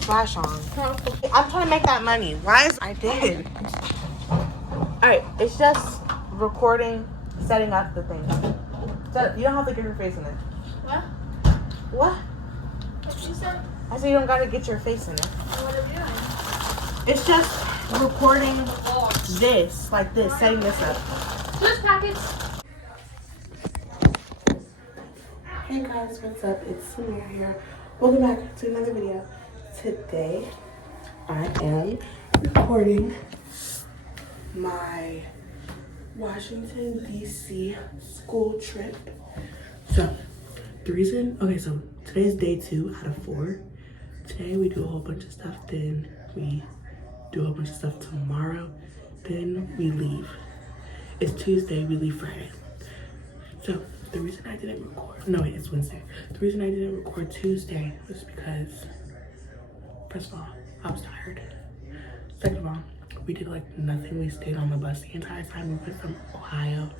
flash on. I'm trying to make that money. Why is I did? Alright, it's just recording, setting up the thing. So you don't have to get your face in it. What? What? What did you say? I said you don't gotta get your face in it. What are you doing? It's just recording this, like this, setting this up. Just packets. Hey guys, what's up? It's Samir here. Welcome back to another video. Today, I am recording my Washington, D.C. school trip. So, the reason, so today's day 2 out of 4. Today we do a whole bunch of stuff, then we do a whole bunch of stuff tomorrow, then we leave. It's Tuesday, we leave Friday. So, the reason I didn't record, it's Wednesday. The reason I didn't record Tuesday was because, first of all, I was tired. Second of all, we did like nothing. We stayed on the bus the entire time. We went from Ohio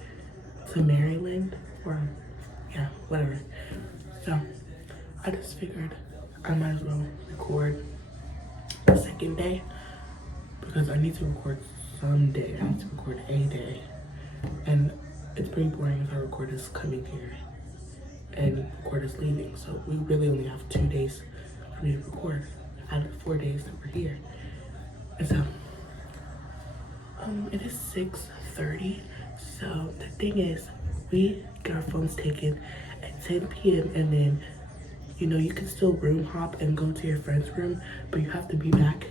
to Maryland, or yeah, whatever. So I just figured I might as well record the second day because I need to record some day. I need to record a day. And it's pretty boring if I record us coming here and record us leaving. So we really only have 2 days for me to record out of the 4 days that we're here. And so it is 6:30. So the thing is, we get our phones taken at 10 p.m. and then, you can still room hop and go to your friend's room, but you have to be back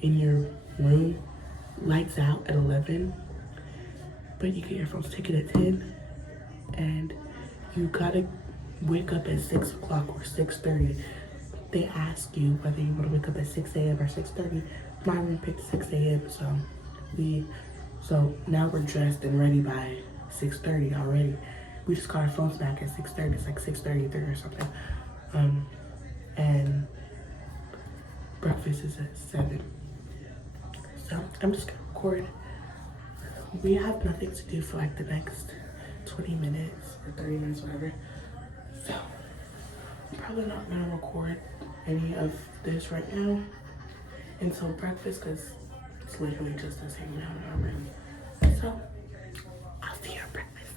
in your room, lights out at 11. But you get your phones taken at 10 and you gotta wake up at 6 o'clock or 6:30. They ask you whether you want to wake up at 6 a.m. or 6:30. My room picked 6 a.m. So now we're dressed and ready by 6:30 already. We just got our phones back at 6:30. It's like 6:33 or something. And breakfast is at 7. So I'm just gonna record. We have nothing to do for like the next 20 minutes or 30 minutes, whatever. So I'm probably not gonna record any of this right now until breakfast because it's literally just us hanging out in our room. So I'll see you at breakfast.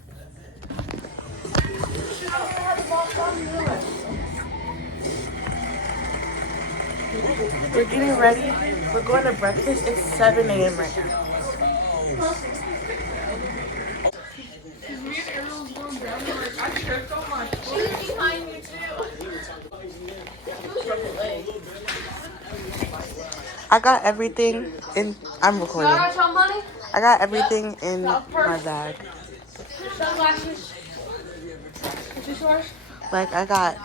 We're getting ready. We're going to breakfast. It's 7 a.m. right now. I tripped on my foot. She's behind you too. I got everything in. I'm recording. I got everything in my bag. Sunglasses. Like I got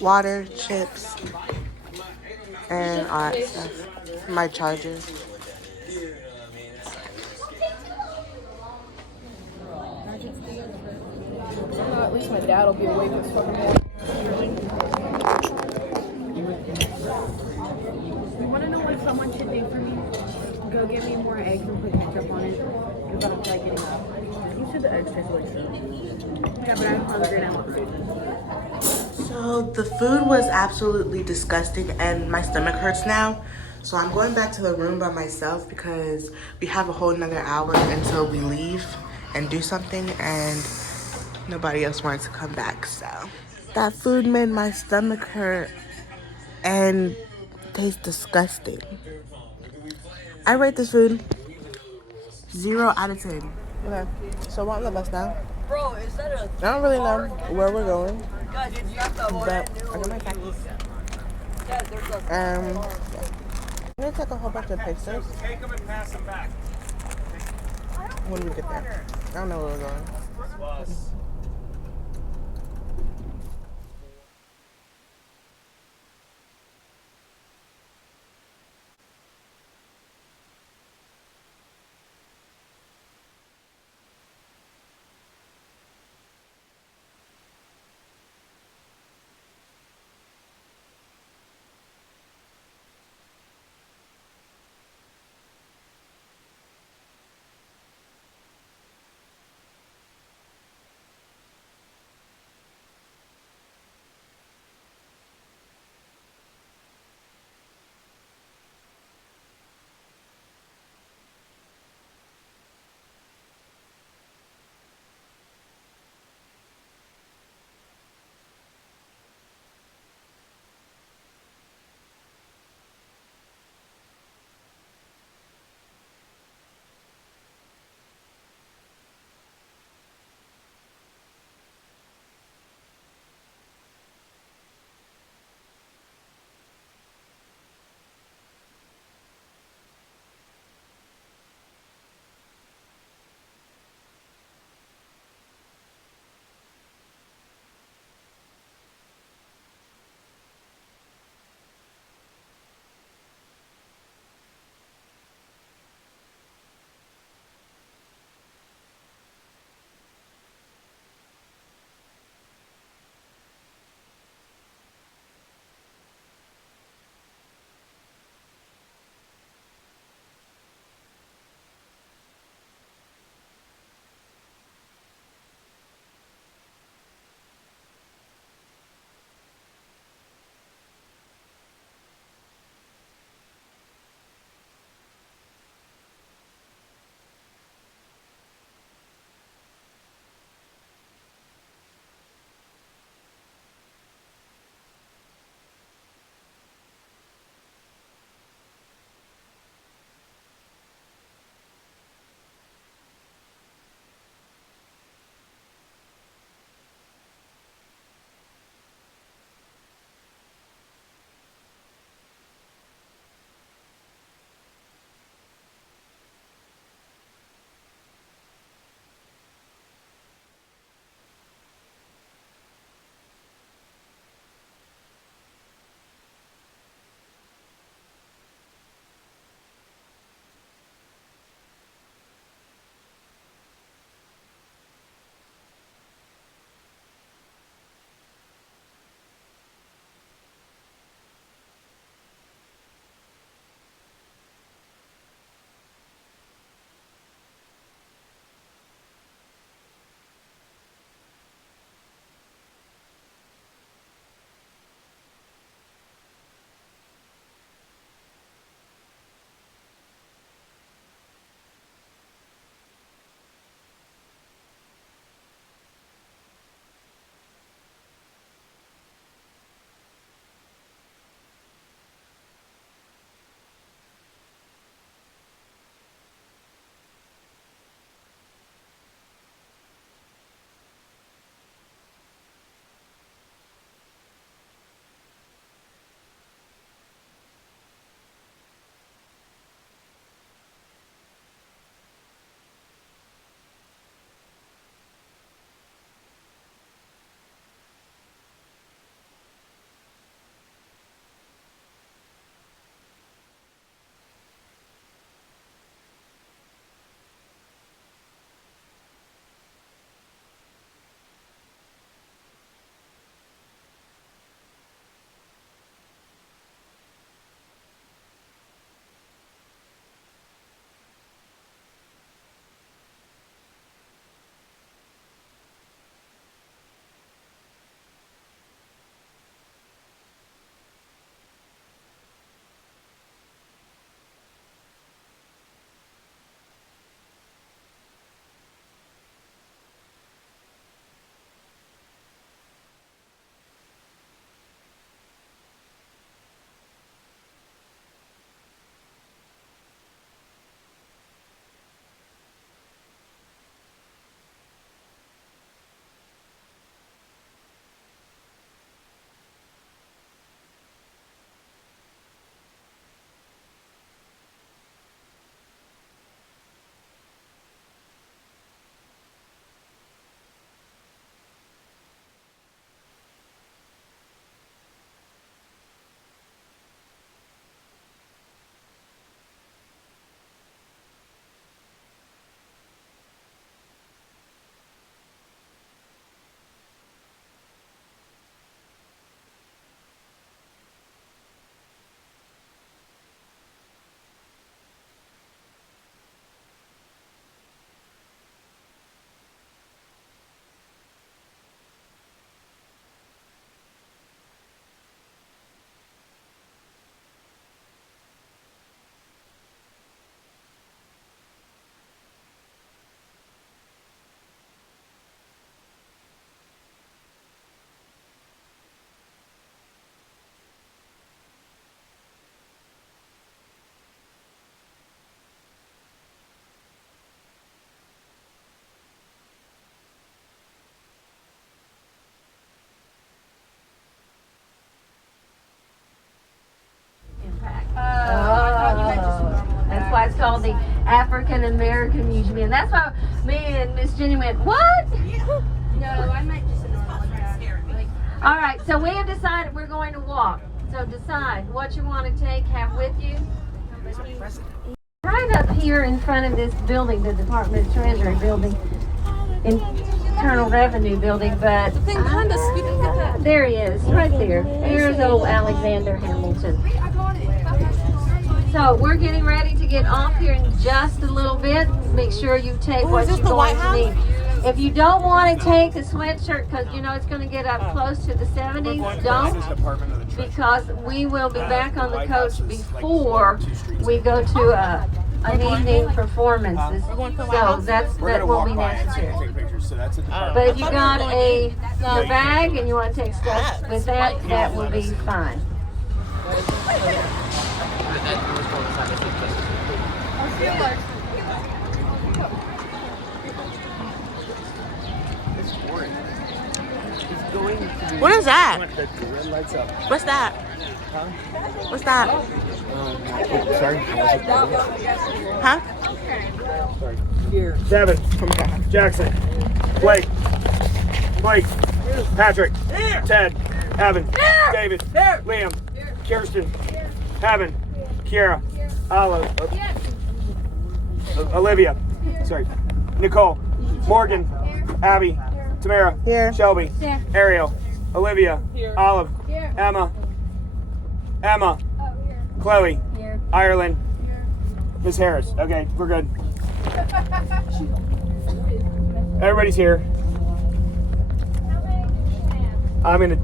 water, chips, and all that stuff. My charger. At least my dad will be awake this fucking morning. You want to know what someone should do for me? Go get me more eggs and put ketchup on it. Because I don't feel like getting up. You said the eggs taste like shit. Yeah, but I'm hungry and I want food. So the food was absolutely disgusting and my stomach hurts now. So I'm going back to the room by myself because we have a whole nother hour until we leave and do something, and nobody else wanted to come back. So that food made my stomach hurt and taste disgusting. I rate this food 0 out of 10. Okay, so we're on the bus now. Bro, is that a... I don't really know where we're going, God, did you have to hold but it? I got my khakis. Yeah, there's a... Yeah. I'm gonna take a whole bunch of pictures Take them and pass them back. when we get there. I don't know where we're going. Bus. That's called the African American Museum. And that's why me and Miss Jenny went, what? No, I meant just a normal like. All right, so we have decided we're going to walk. So decide what you want to take, have with you. Right up here in front of this building, the Department of Treasury building, Internal Revenue building, but there he is, right there. There's old Alexander Hamilton. So we're getting ready to get off here in just a little bit. Make sure you take what you're going to need. If you don't want to take the sweatshirt because you know it's going to get up close to the 70s, don't, because we will be back on the coast before we go to an evening performance. So that won't be necessary. But if you got your bag and you want to take stuff with that, that will be fine. What is that? What's that? What's that? Sorry. Huh? Devin, Jackson, Blake, Patrick, Ted, Evan, David, Liam, Kirsten, Evan, Kiara, Olive, Olivia, Nicole, Morgan, Abby, Tamara, Here. Shelby, Ariel, Olivia, Olive, Emma, Chloe, Ireland, Miss Harris. Okay, we're good. Everybody's here. I'm gonna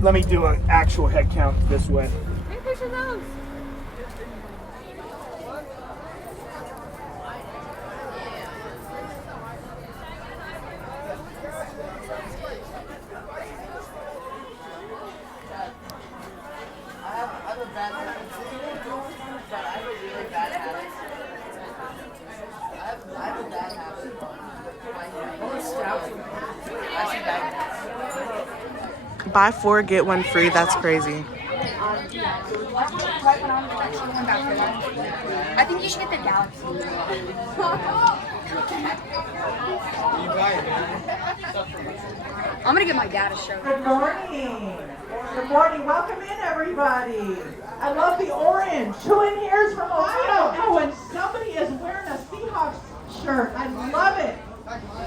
let me do an actual head count this way. Buy 4, get 1 free. That's crazy. I think you should get the Galaxy. I'm gonna get my dad a shirt. Good morning. Good morning. Welcome in, everybody. I love the orange. Who in here is from Ohio? Oh, and somebody is wearing a Seahawks shirt. I love it.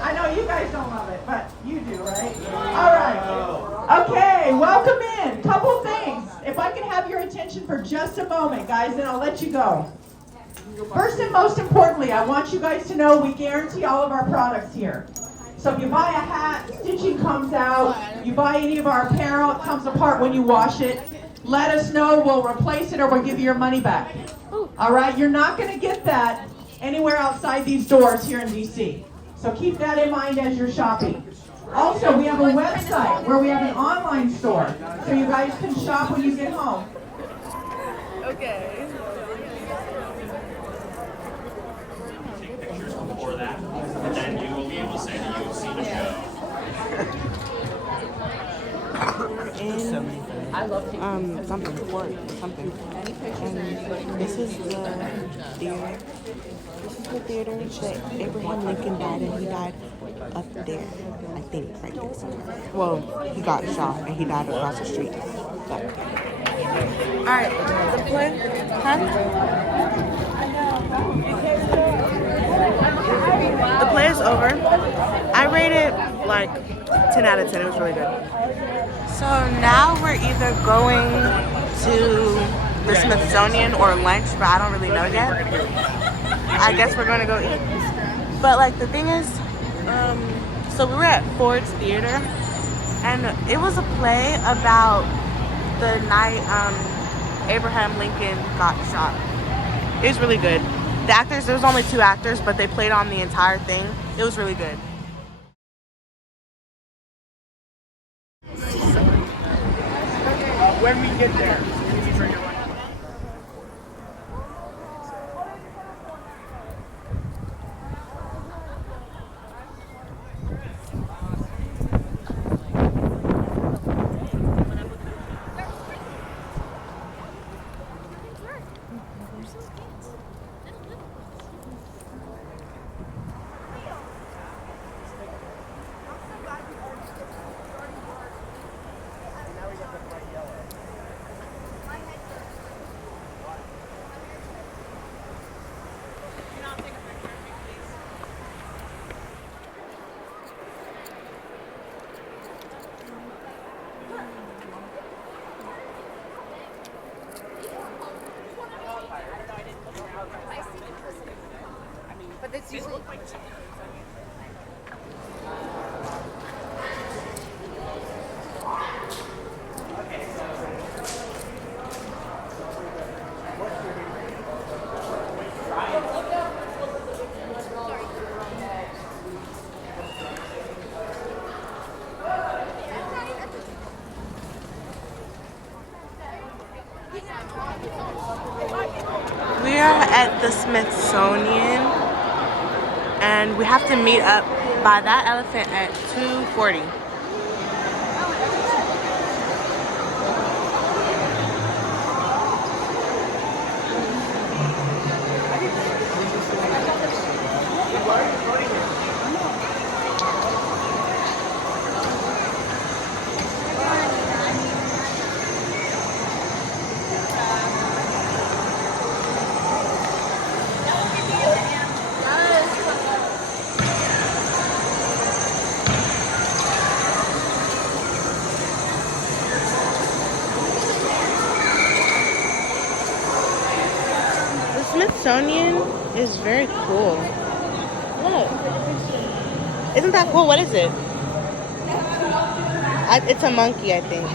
I know you guys don't love it, but you do, right? All right. Okay, welcome in. Couple things. If I can have your attention for just a moment, guys, then I'll let you go. First and most importantly, I want you guys to know we guarantee all of our products here. So if you buy a hat, stitching comes out. You buy any of our apparel, it comes apart when you wash it. Let us know, we'll replace it or we'll give you your money back. All right, you're not going to get that anywhere outside these doors here in DC. So keep that in mind as you're shopping. Also, we have a website where we have an online store, so you guys can shop when you get home. Okay. Take pictures before that, and then you will be able to say that you've seen the show. Something. And this is the theater. This is the theater that Abraham Lincoln died in. He died up there, I think, right there somewhere. Well, he got shot and he died across the street. But. Alright, the play, The play is over. I rate it like 10 out of 10. It was really good. So now we're either going to the Smithsonian or lunch, but I don't really know yet. I guess we're going to go eat. But like the thing is, so we were at Ford's Theater, and it was a play about the night Abraham Lincoln got shot. It was really good. The actors, there was only 2 actors, but they played on the entire thing. It was really good. When we get there, please bring your lunch. We are at the Smithsonian, and we have to meet up by that elephant at 2:40. The Smithsonian is very cool. Look. Isn't that cool? What is it? It's a monkey, I think.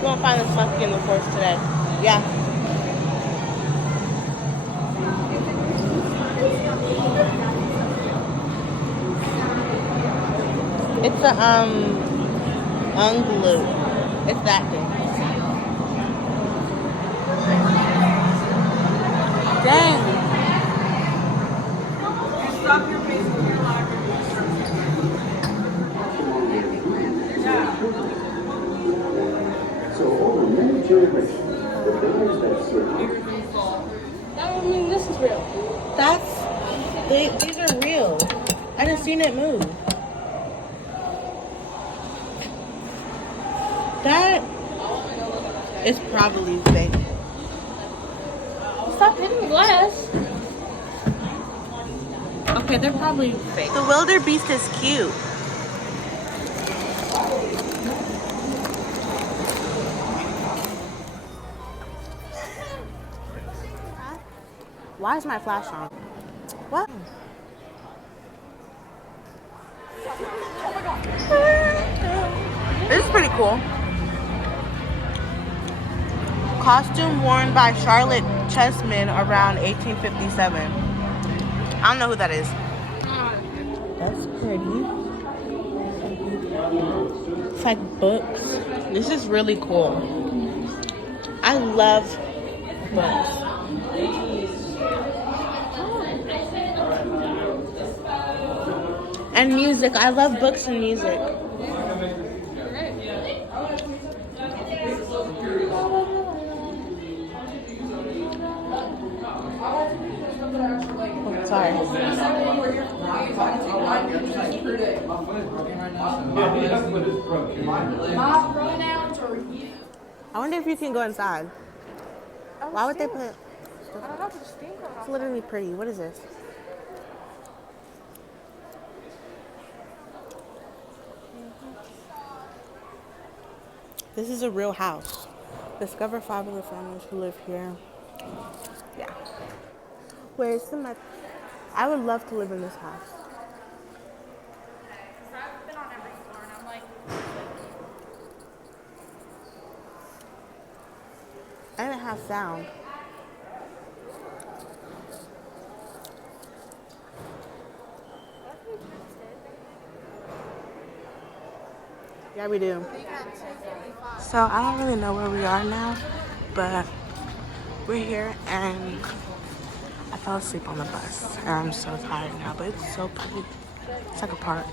We won't find this monkey in the forest today. Yeah. It's a ungulate. It's that thing. Dang. Stop your face with your library. So over many generations, the bears that served I mean, this is real. These are real. I done seen it move. That is probably fake. Stop hitting the glass. Okay, they're probably fake. The wildebeest is cute. Why is my flash on? What? This is pretty cool. Costume worn by Charlotte chessmen around 1857. I don't know who that is. That's pretty. It's like books. This is really cool. I love books. And music. I love books and music. Oh, sorry. I wonder if you can go inside. Why would they put it? It's literally pretty. What is this? This is a real house. Discover 5 of the families who live here. Yeah. Where's the map? I would love to live in this house. I've been on every floor and I'm like, And it has sound. Yeah, we do. So I don't really know where we are now, but we're here and I fell asleep on the bus and I'm so tired now, but it's so pretty. It's like a park.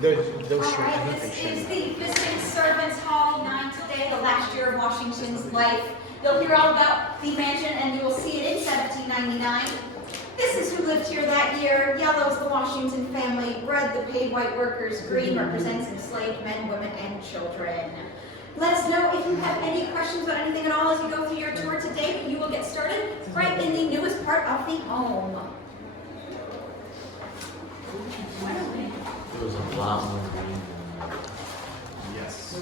This is the Visiting Servants Hall 9 today, the last year of Washington's life. You'll hear all about the mansion and you will see it in 1799. This is who lived here that year. Yellow's the Washington family. Red, the paid white workers. Green represents enslaved men, women, and children. Let us know if you have any questions about anything at all as you go through your tour today, but you will get started right in the newest part of the home. There was a lot more green. Yes.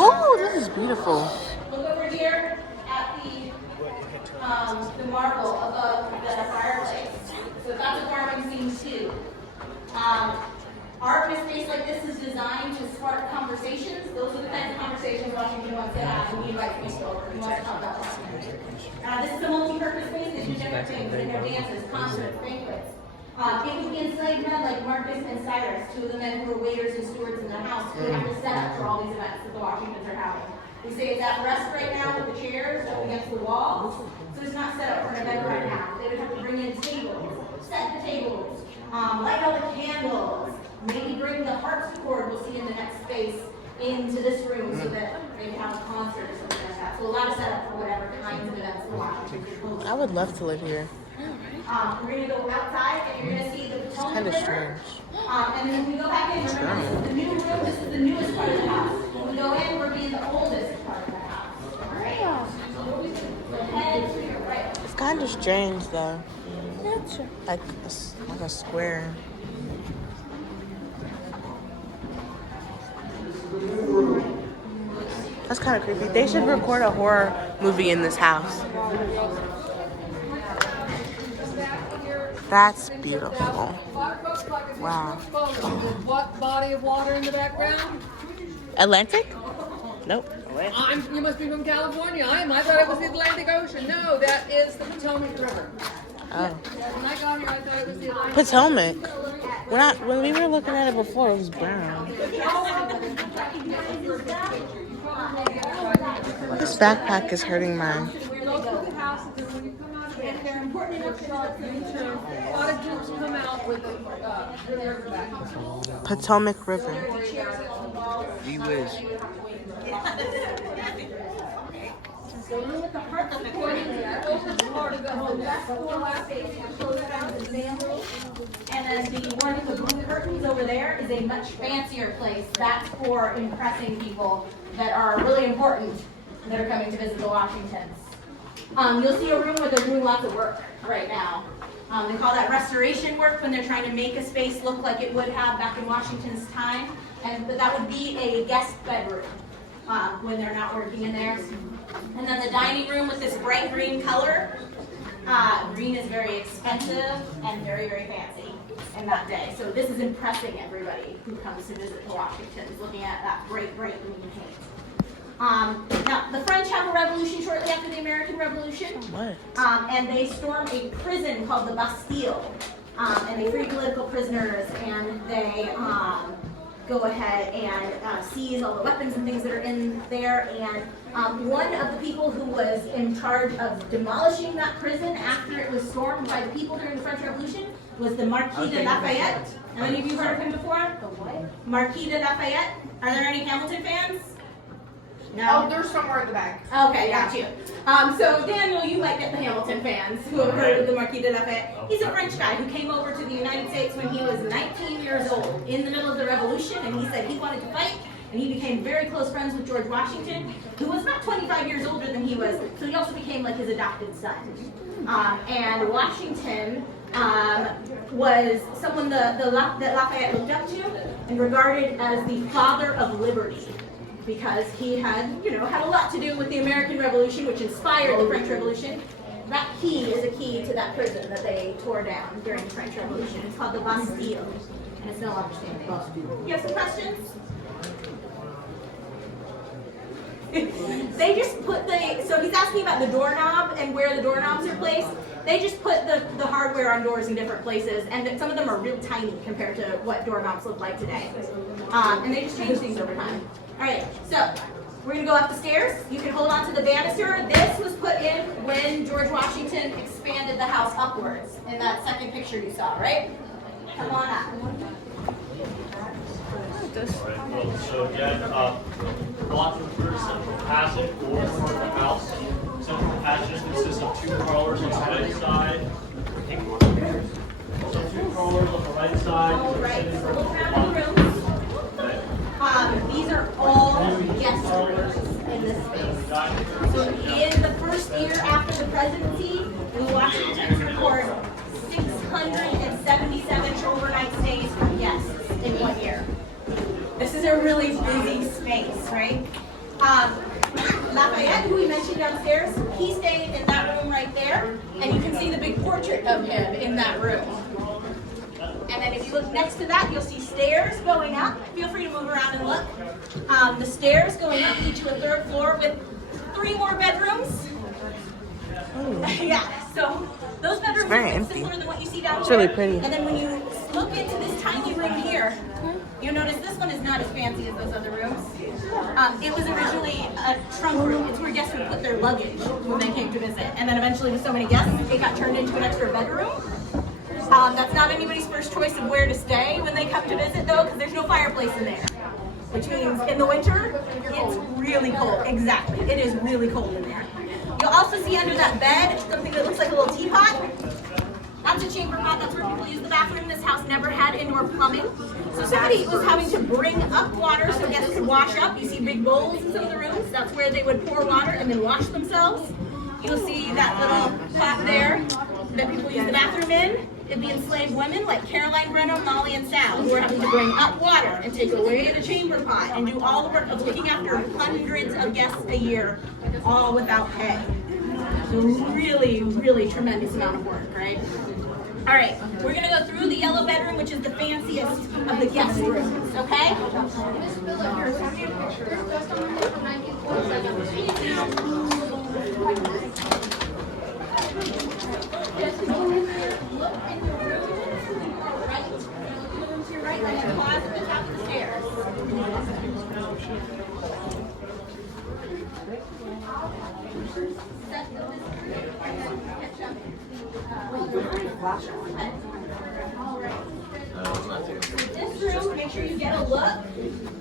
Oh, this is beautiful. Look over here at the marble above the fireplace. So that's a farming scene too. Art in a space like this is designed to spark conversations. Those are the kinds of conversations Washington wants to have when he invites people over. He wants to talk about Washington. This is a multi-purpose space. They do different things. They have dances, concerts, banquets. It would be enslaved men like Marcus and Cyrus, two of the men who were waiters and stewards in the house, who have to set up for all these events that the Washingtons are having. We say it's at rest right now with the chairs up against the walls, so it's not set up for an event right now. They would have to bring in tables, set the tables, light all the candles, maybe bring the harpsichord we'll see in the next space into this room so that they can have a concert or something like that. So a lot of setup for whatever kinds of events the Washingtons. I would love to live here. We're going to go outside and you're going to see the Potomac Kind of River. strange. And then when we go back in, remember this is the new room, this is the newest part of the house. When we go in, we're being the oldest part of the house. Alright? So head to your right. It's kind of strange though. Like a square. That's kind of creepy. They should record a horror movie in this house. That's beautiful. Wow. What body of water in the background? Atlantic? Nope. You must be from California. I thought it was the Atlantic Ocean. No, that is the Potomac River. Oh. When I got here, I thought it was the Atlantic Potomac. When we were looking at it before, it was brown. This backpack is hurting mine. They're important enough to a lot of groups come out with the river back. Potomac River. Gee whiz. So look at the harpsichord here. Over the part of the home. That's the last space. And then the one with the blue curtains over there is a much fancier place. That's for impressing people that are really important that are coming to visit the Washingtons. You'll see a room where they're doing lots of work right now. They call that restoration work when they're trying to make a space look like it would have back in Washington's time. But that would be a guest bedroom when they're not working in there. And then the dining room with this bright green color. Green is very expensive and very, very fancy in that day. So this is impressing everybody who comes to visit the Washingtons, looking at that bright, bright green paint. Now, the French have a revolution shortly after the American Revolution. What? And they storm a prison called the Bastille. And they free political prisoners, and they go ahead and seize all the weapons and things that are in there. And one of the people who was in charge of demolishing that prison after it was stormed by the people during the French Revolution was the Marquis de Lafayette. Have any of you heard of him before? The what? Marquis de Lafayette. Are there any Hamilton fans? No? Oh, there's somewhere in the back. Okay, got you. So Daniel, you might get the Hamilton fans who have heard of the Marquis de Lafayette. He's a French guy who came over to the United States when he was 19 years old in the middle of the Revolution, and he said he wanted to fight, and he became very close friends with George Washington, who was about 25 years older than he was, so he also became like his adopted son. And Washington was someone that Lafayette looked up to and regarded as the father of liberty, because he had, had a lot to do with the American Revolution, which inspired the French Revolution. That key is a key to that prison that they tore down during the French Revolution. It's called the Bastille, and it's no longer standing. You have some questions? They just put so he's asking about the doorknob and where the doorknobs are placed. They just put the hardware on doors in different places, and some of them are real tiny compared to what doorknobs look like today. And they just change things over time. All right, so We're gonna go up the stairs. You can hold on to the banister. This was put in when George Washington expanded the house upwards in that second picture you saw, right? Come on up. So again, lots of third central passage or part of the house. Central passage consists of 2 parlors on the right side. So 2 parlors on the right side. All right, so look around the rooms. These are all guest rooms in this space. So in the first year after the presidency, the Washingtons record 677 overnight stays for guests in 1 year. This is a really busy space, right? Lafayette, who we mentioned downstairs, he stayed in that room right there, and you can see the big portrait of him in that room. And then if you look next to that, you'll see stairs going up. Feel free to move around and look. The stairs going up lead to a 3rd floor with 3 more bedrooms. Yeah, so those bedrooms are a bit simpler than what you see down there. It's really pretty. And then when you look into this tiny room here, you'll notice this one is not as fancy as those other rooms. It was originally a trunk room. It's where guests would put their luggage when they came to visit. And then eventually with so many guests, it got turned into an extra bedroom. That's not anybody's first choice of where to stay when they come to visit though, because there's no fireplace in there. Which means in the winter, it's really cold. Exactly, it is really cold in there. You'll also see under that bed, something that looks like a little teapot. That's a chamber pot, that's where people use the bathroom. This house never had indoor plumbing. So somebody was having to bring up water so guests could wash up. You see big bowls in some of the rooms. That's where they would pour water and then wash themselves. You'll see that little pot there that people use the bathroom in. It'd be enslaved women like Caroline Brenner, Molly, and Sal who are having to bring up water and take away the chamber pot and do all the work of looking after hundreds of guests a year, all without pay. So really, really tremendous amount of work, right? All right, we're gonna go through the yellow bedroom, which is the fanciest of the guest rooms, okay? Right, and then pause at the top of the stairs. This room, make sure you get a look,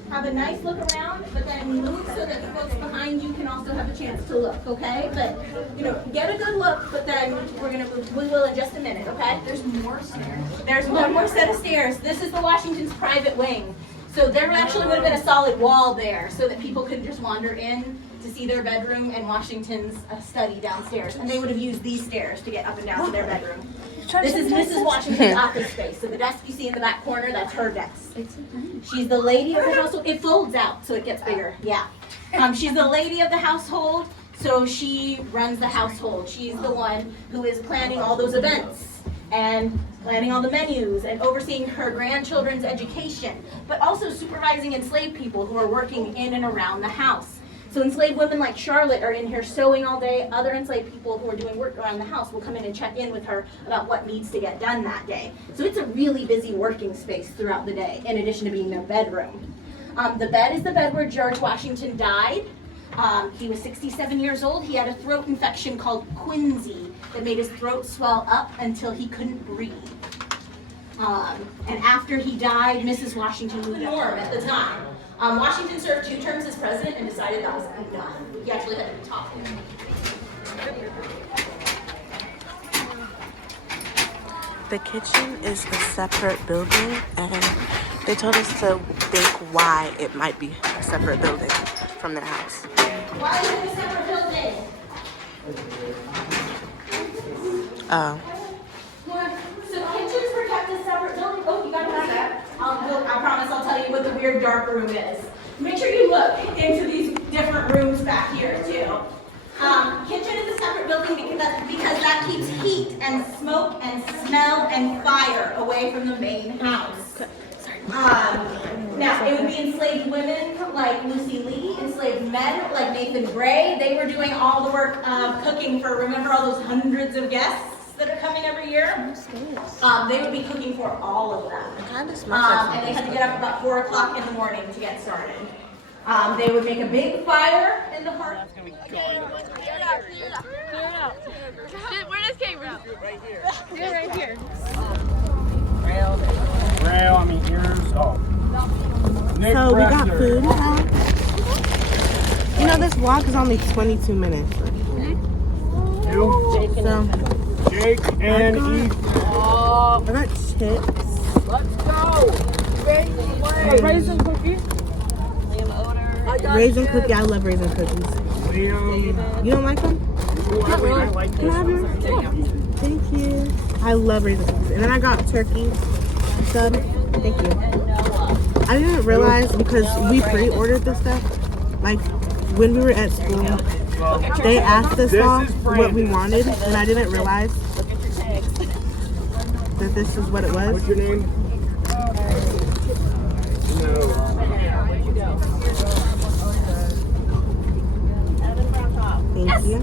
have a nice look around, but then move so that the folks behind you can also have a chance to look, okay? But, you know, get a good look, but then we will in just a minute, okay? There's more stairs. There's one more set of stairs. This is the Washington's private wing. So there actually would have been a solid wall there so that people could just wander in to see their bedroom and Washington's study downstairs. And they would have used these stairs to get up and down to their bedroom. This is Mrs. Washington's office space. So the desk you see in the back corner, that's her desk. She's the lady of the household. It folds out so it gets bigger. Yeah. She's the lady of the household, so she runs the household. She's the one who is planning all those events and planning all the menus and overseeing her grandchildren's education, but also supervising enslaved people who are working in and around the house. So enslaved women like Charlotte are in here sewing all day. Other enslaved people who are doing work around the house will come in and check in with her about what needs to get done that day. So it's a really busy working space throughout the day, in addition to being their bedroom. The bed is the bed where George Washington died. He was 67 years old. He had a throat infection called quinsy that made his throat swell up until he couldn't breathe. And after he died, Mrs. Washington was warm at the time. Washington served 2 terms as president and decided that was enough. He actually had to talk to him. The kitchen is a separate building, and they told us to think why it might be a separate building from their house. Why is it a separate building? Oh. So kitchens were kept as separate buildings. Oh, you got to pass that. I promise I'll tell you what the weird dark room is. Make sure you look into these different rooms back here too. Kitchen is a separate building because that keeps heat and smoke and smell and fire away from the main house. Now, it would be enslaved women like Lucy Lee, enslaved men like Nathan Gray. They were doing all the work of cooking for, remember all those hundreds of guests that are coming every year? They would be cooking for all of them. It kind of smells like and they had to get up about 4 o'clock in the morning to get started. They would make a big fire in the heart. Where does came from? Right here. Yeah, right here. Rail, I mean ears. Oh. Nick So we got Brester. food now. You know, this walk is only 22 minutes. You, So Jake, and Eve. I got chips. Let's go. Raisin cookie. Raisin cookie. I love raisin cookies. Liam. You don't like them? Not really. I like Can I have yours? Thank you. I love raisin cookies. And then I got turkey sub. Thank you. I didn't realize because we pre-ordered this stuff. Like when we were at school, they asked us all what we wanted, and I didn't realize that this is what it was. What's your name? No. Thank you.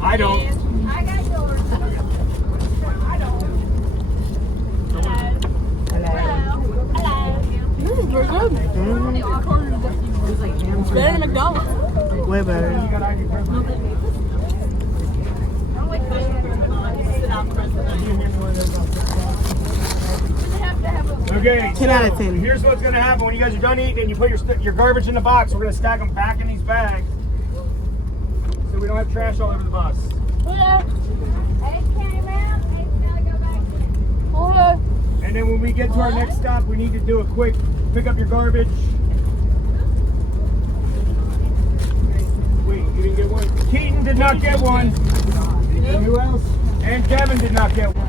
I don't. I got yours. I don't. Better than McDonald's. Way better. Okay, 10 out of 10. Here's what's gonna happen when you guys are done eating and you put your garbage in the box. We're gonna stack them back in these bags so we don't have trash all over the bus. And then when we get to our next stop, we need to do a quick pick up your garbage. Wait, you didn't get one? Keaton did not get one. And who else? And Kevin did not get one.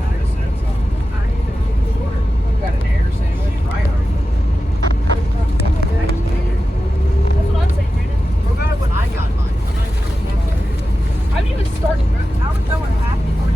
Got an air sandwich. Right. That's what I'm saying, Brandon. What about when I got mine? I didn't even start. I was going happy.